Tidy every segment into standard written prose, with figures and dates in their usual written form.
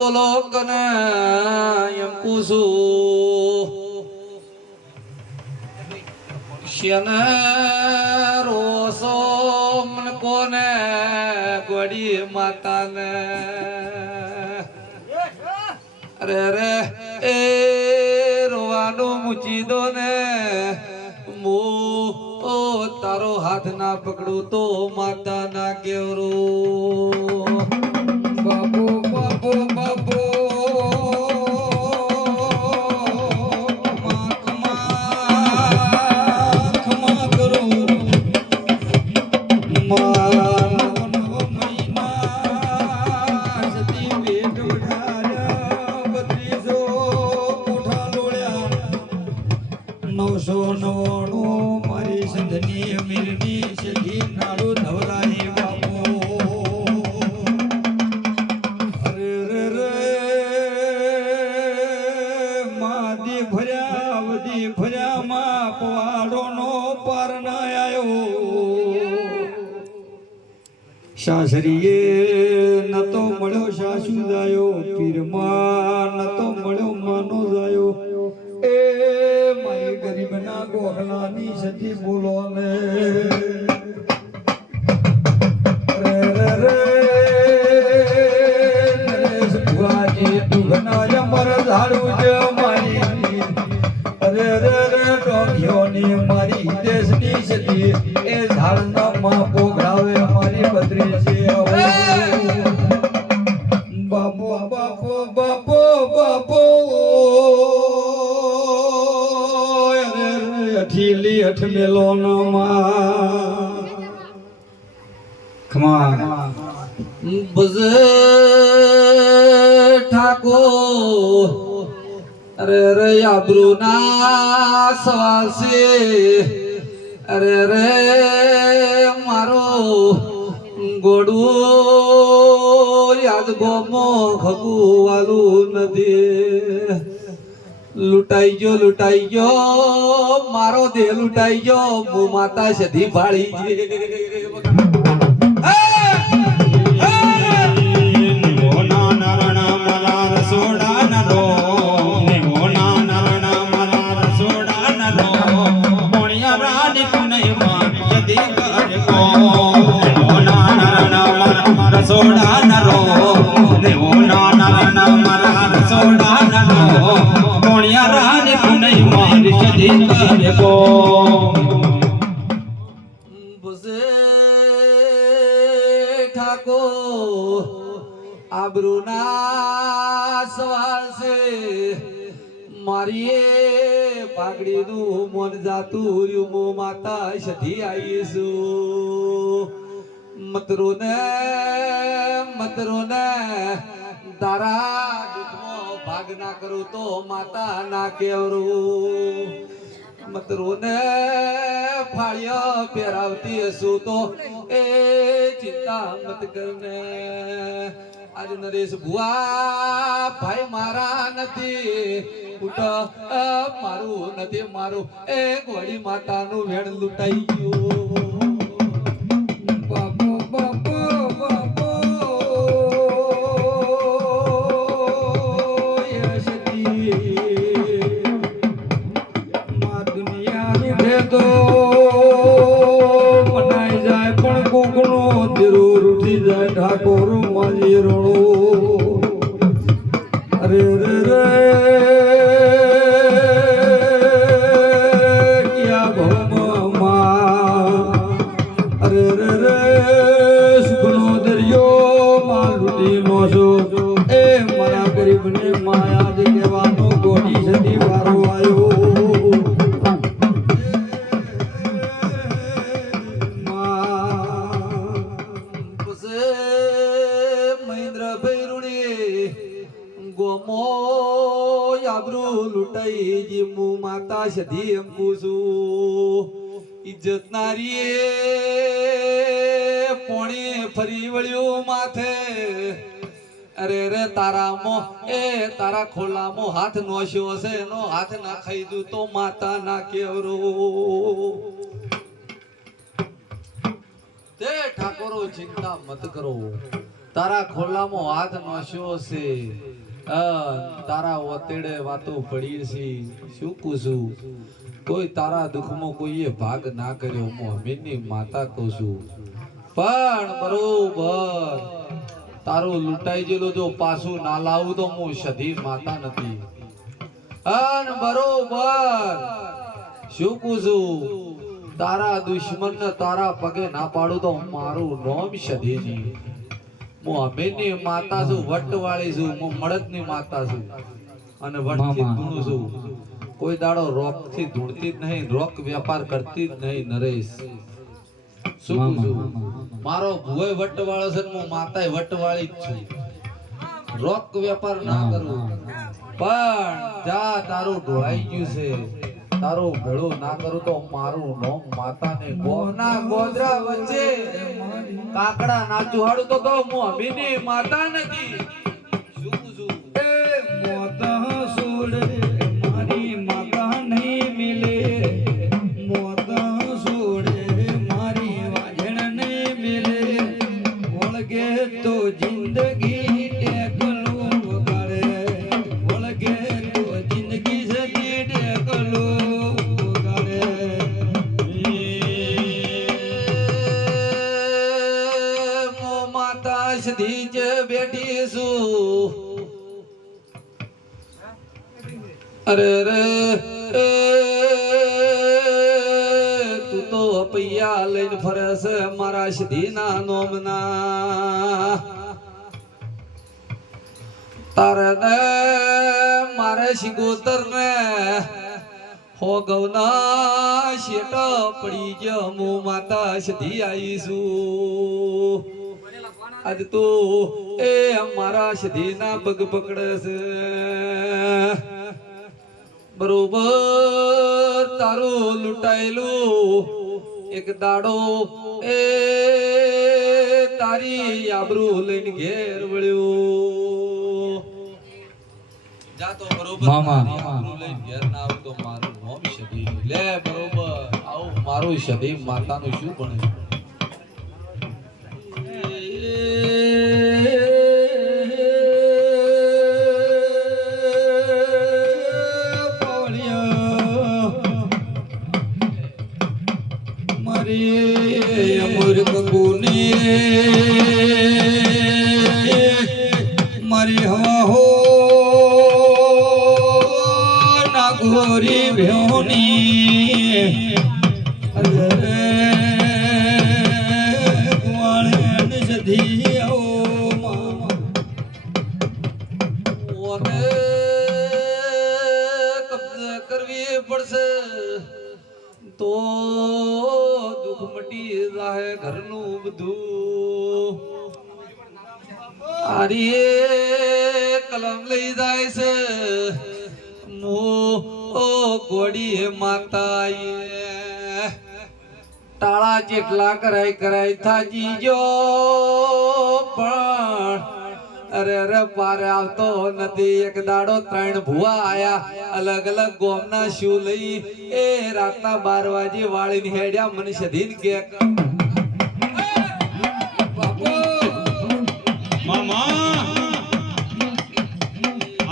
લોકને એમ પૂછું શેને રોસો મન કોને ગોડી માતાને અરે રે એ રોવાનું મૂચી દો ને મો તારો હાથ ના પકડું તો માતા ના કેવરું બાપુ બાપુ બાપુ મારી સંધની અમીરની સખી નાડું ધવરાય બાપુ ભર્યામાં પવાડોનો પાર ન આવ્યો સાસરીએ ન તો મળ્યો સાસુ જાયો પીરમાં ન તો મળ્યો માનો જાયો એ મારી ગરીબના ગોખલાની સતી બોલો ને નરેશ ભુવાજી દુઘના અમર ધારું જ મારી અરે રે રે ડોંગીઓની મારી દેશની સતી એ ઝાડના માં પોગડાવે મારી બદરી છે બાપો બાપો બાપો બાપો અઠીલી અઠમેલો માં ખમા બજે ઠાકોર અરે રે આબરૂ ના સવાલ છે અરે રે મારો ગોડું યાદ ગોમો ખગુ વાલું નથી લૂંટાઈ ગયો મારો દેહ લૂંટાઈ ગયો હું માતા સધી ભાળી સોડા નરો દેવો નાના મારા સોડા નરો કોણિયા રાની પુનઈ મારી સદી કરે કો બસે ઠાકોર આબરૂ ના સવાલ છે મારી પાઘડી નું મન જાતું રહ્યું મો માતા સધી આવીશું મતરો ને તારા દુઃખનો ભાગ ના કરું તો માતા ના કેવરું મતરો ને ફાળ્યો પહેરાવતી હશું તો એ ચિંતા મત કરને આજ નરેશ ભુવા ભાઈ મારા નથી ઉઠ મારું નથી મારું એ ગોળી માતાનું વેણ લૂંટાઈ ગયું ઠાકોર માજી રણો અરે રે રે ક્યાં ભવમાં અરે રે રે સુખનો દરિયો માં લૂટી નો છો એ મારા ગરીબને માયા જ કહેવાનો ગોડી સદી વારો આવ્યો લૂંટાઈ જી મુ માતા સધી એમ પૂછું ઇજ્જત નારી પોણી ફરી વળ્યું માથે અરે રે તારામો એ તારા ખોલામો હાથ નોશ્યો હશે એનો હાથ ના ખાઈ દઉં તો માતા ના કેવરો તે ઠાકોરો ચિંતા મત કરો તારા ખોલામાં હાથ નોશ્યો છે તારા ઓતેડે વાતો પડી છે શું કુશું કોઈ તારા દુઃખમાં કોઈએ ભાગ ના કર્યો હું હમીરની માતા કહું છું પણ બરોબર તારું લૂંટાઈ ગયેલું જો પાછું ના લાવું તો હું સધી માતા નથી અન બરોબર શું કુશું તારા દુશ્મન ને તારા પગે ના પાડું તો મારું નામ સધીજી હું હમીરની માતા છું વટવાળી છું હું મળદની માતા છું અને વટથી ધૂણું છું કોઈ દાડો રોક થી ધૂણતી જ નહીં રોક વેપાર કરતી જ નહીં નરેશ શું છું મારો ભુવય વટવાળો છે હું માતાય વટવાળી જ છું રોક વેપાર ના કરું પણ જા તારું ઢોળાઈ ગયું છે તારું ભેળું ના કરું તો મારું નામ માતાને ગોના ગોદરા વચ્ચે કાકડા નાચું હાડું તો હું હમીની માતા નથી શું છું એ મોતા સોડ મારી માતા નહીં મિલે મોતા સોડે મારી વાજણ નહીં મિલે વળગે તો જિંદગી ટેકલો વગાડે વળગે તો જિંદગી સદી ટેકલો સધી જ બેઠી છું અરે રે તું તો પૈયા લઈને ફરે છે મારા સધી ના નોમના તારે ને મારે શિગોતર ને હો ગૌના શેટ પડી જ હું માતા સધી આવીશું આજ તો એ મારા સધીના પગ પકડે છે બરોબર તારું લૂંટાયેલું એક દાડો એ તારી આબરૂ લઈને ઘેર વળ્યો જાતો બરોબર આબરૂ લઈને ઘેર ના આવું તો મારું નામ સધી લે બરોબર આવું મારું સધી માતાનું શું બને મૂર્ખ ગુને મારી હવા હો ના ઘોરી ભ્યોની ગુવાળે સધી કબજા કરવી પડશે તો દુઃખ મટી જાહે ઘરનું બધું આરી કલમ લઈ જાય છે મો ઓ ગોડી માતા ટાળા જેટલા કરાય થાજી જો પણ અરે અરે પારે આવતો નથી એક દાડો ત્રણ ભુવા આયા અલગ અલગ ગોમના શું લઈ એ રાતના 12 વાગે વાળીને હેડ્યા મને સધીન કે મામા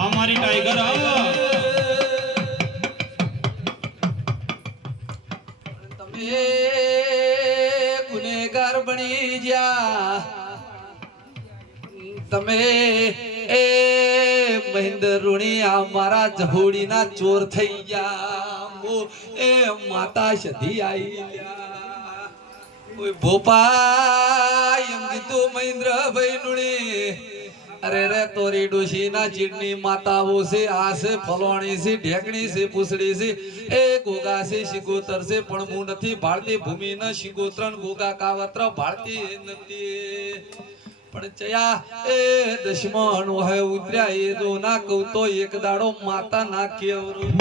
અમારી ટાઈગર તમે ગુનેગાર બની જા તમે એ મહેન્દ્ર ઋણિયા મારા જહોડીના ચોર થઈ ગયા એ માતા સધી આવી કોઈ ભોપા એમ કીધું મહેન્દ્રભાઈ નુણી અરે રે તોરી ડોશી ના ચીડની માતાઓ છે આ છે ફલોણી છે ઢેકણી છે પૂછડી છે એ ગોગા છે શિગોતર છે પણ હું નથી ભારતી ભૂમિ ન શિગોત્રન ગોગા કાવત્ર ભારતી નથી પણ ચયા એ દશમન હોય ઉતર્યા એ જો ના કહું તો એક દાડો માતા ના કેવરું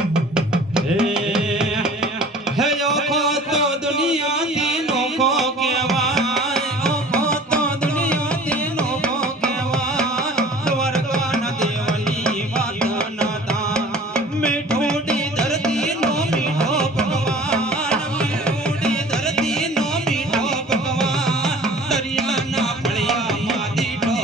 હે ઓખો તો દુનિયા ની નોખો કહેવાય ઓખો તો દુનિયા ની નોખો કહેવાય સ્વર્ગના દેવની વાત ના તા મીઠોડી ધરતી નો મીઠો ભગવાન મીઠોડી ધરતી નો મીઠો ભગવાન દરિયાના ફળિયામાં દીઠો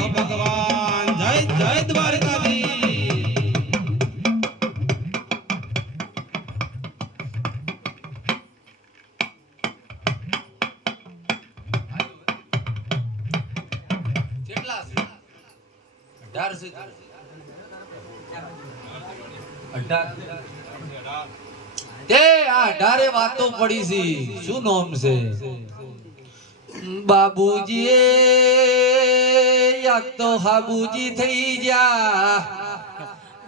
એ આ 18 વાતો પડી છે શું નામ છે બાબુજી યાદ તો હાબુજી થઈ જા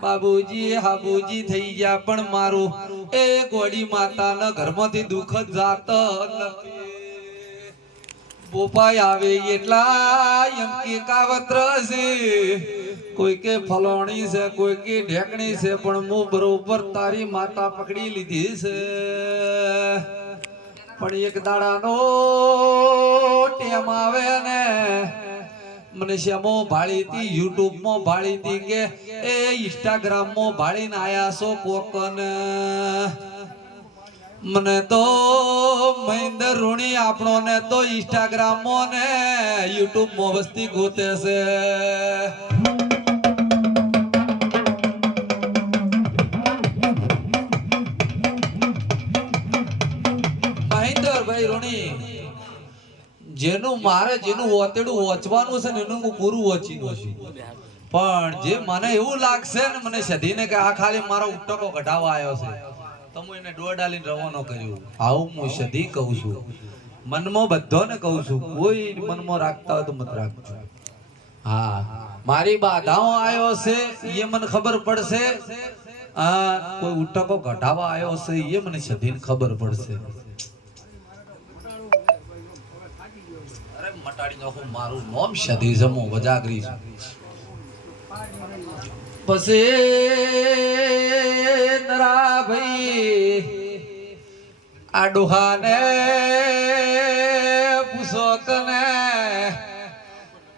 બાબુજી હાબુજી થઈ જા પણ મારું એ ગોડી માતાના ઘરમાંથી દુઃખ જ જાત નથી બોપાઈ આવે એટલા એમ કે કાવત્ર છે કોઈ કે ફલોણી છે કોઈ કે ઢેકણી છે પણ હું બરોબર તારી માતા પકડી લીધી છે પણ એક દાડાનો ટેમ આવે ને મને શ્યામો ભાળી હતી યુટ્યુબ માં ભાળી હતી કે એ ઇન્સ્ટાગ્રામ માં ભાળીને આયા છો કોકન મને તો મહેન્દ્ર ઋણી આપણો ને તો ઇન્સ્ટાગ્રામ માં ને યુટ્યુબ માં વસ્તી ગોતે છે મહેન્દ્રભાઈ ઋણી જેનું મારે જેનું ઓતેડું ઓચવાનું છે ને એનું હું પૂરું ઓચીનું છું પણ જે મને એવું લાગશે ને મને સધીને કે આ ખાલી મારો ઉટકો કઢાવવા આવ્યો છે તો હું એને દોડાલીને રવાનો કર્યું આવું હું સધી કહું છું મનમાં બધાને કહું છું કોઈ મનમાં રાખતા હોય તો મત રાખજો હા મારી બાધાઓ આવ્યો છે એ મને ખબર પડશે કોઈ ઉટકો કઢાવવા આવ્યો છે એ મને સધીને ખબર પડશે મટાડી નાખું મારું નામ સધી જમો વજાગરી છે પછી નરા ભાઈ આ ડોહાને પૂછો કને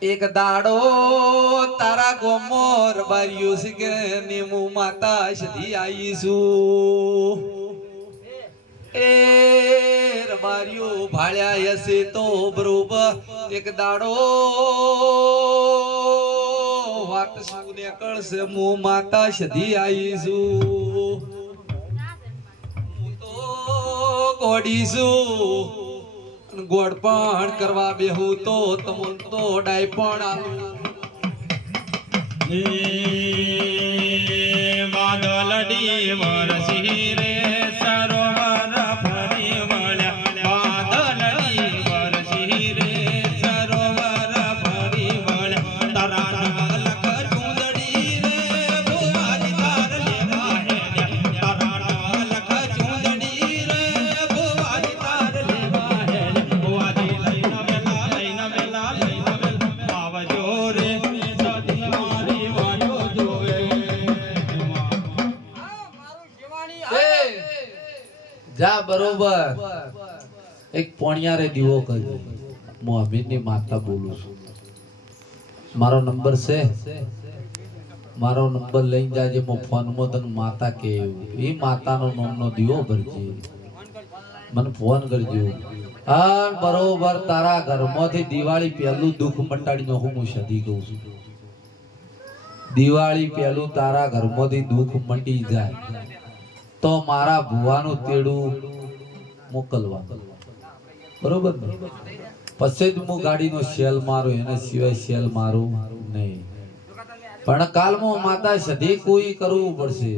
એક દાડો તારા ગોમોર બારીઓ છે કે નીમુ માતા સધી આવીશું એ રબારીઓ ભાળ્યા હશે તો બરોબર એક દાડો વાત શું નીકળશે હું માતા સધી આવીશું હું તો ગોડીશું ગોળ પણ કરવા બેહું તો તમન તો ડાય પણ આલું વાદળડી વરસી રે સરોવર ફરી વળ્યા વાદળડી વરસી રે સરોવર ફરી વળ્યા તારા લખ ચૂંદડી રે ભુવાજી તાર લેવા હેડ્યા તારા લખ ચૂંદડી રે ભુવાજી તાર લેવા હેડ્યા ભુવાજી લઈને વેલા આવજો રે સતી મારી વાયો જોવે જા બરોબર એક પોણિયારે દીવો કરજો હું અમીનની માતા બોલું છું મારો નંબર છે મારો નંબર લઈને જાજે હું ફોનમાં તને માતા કે એ માતાનો નામનો દીવો ભરજે મને ફોન કરજો હા બરોબર તારા ઘરમાંથી દિવાળી પહેલું દુઃખ મટાડી નાખું હું સધી કહું છું દિવાળી પહેલું તારા ઘરમાંથી દુઃખ મટી જાય તો મારા ભુવાનું તેડું મોકલવા બરોબર ને પછી જ હું ગાડીનો સેલ મારું એના સિવાય સેલ મારું નહીં પણ કાલમાં માતા સધી કોઈ કરવું પડશે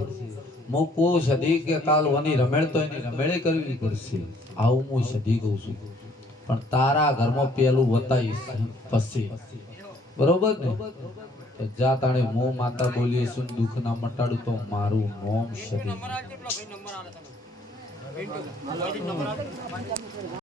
હું કોઈ સધી કે કાલ વાની રમેળ તો એની રમેળે કરવી પડશે આવું હું સધી કહું છું પણ તારા ઘરમાં પેલું બતાવીશ પછી બરોબર ને તો જા તાણે હું માતા બોલીએ શું દુઃખ ના મટાડું તો મારું નોમ સધી